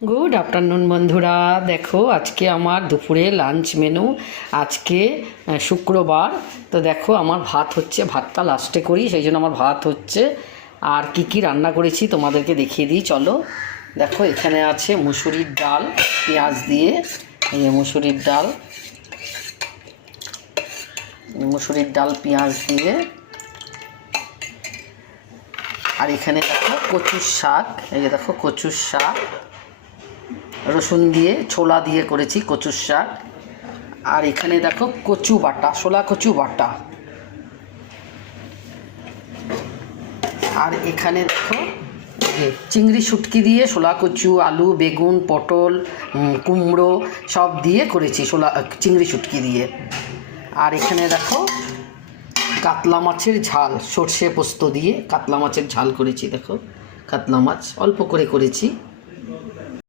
Good afternoon বন্ধুরা। দেখো, আজকে আমার দুপুরে লাঞ্চ মেনু আজকে শুক্রবার। তো দেখো, আমার ভাত হচ্ছে, ভাতটা লাস্টে করি, সেই জন্য আমার ভাত হচ্ছে। আর কি কি রান্না করেছি তোমাদেরকে দেখিয়ে দিই, চলো। দেখো, এখানে আছে মুসুরির ডাল, পেঁয়াজ দিয়ে। এই যে মুসুরির ডাল। মুসুরির ডাল, পেঁয়াজ দিয়ে। আর এখানে দেখো কচুর শাক। এই যে দেখো কচুর শাক। রসুন দিয়ে, ছোলা দিয়ে করেছি কচুর শাক। আর এখানে দেখো কচু বাটা শোলা কচু বাটা। আর এখানে দেখো চিংড়ি শুটকি দিয়ে শোলা কচু, আলু, বেগুন, পটল কুমড়ো সব দিয়ে করেছি শোলা চিংড়ি শুটকি দিয়ে। আর এখানে দেখো কাতলা মাছের ঝাল, সর্ষে পোস্ত দিয়ে কাতলা মাছের ঝাল করেছি, দেখো। কাতলা মাছ অল্প করে করেছি।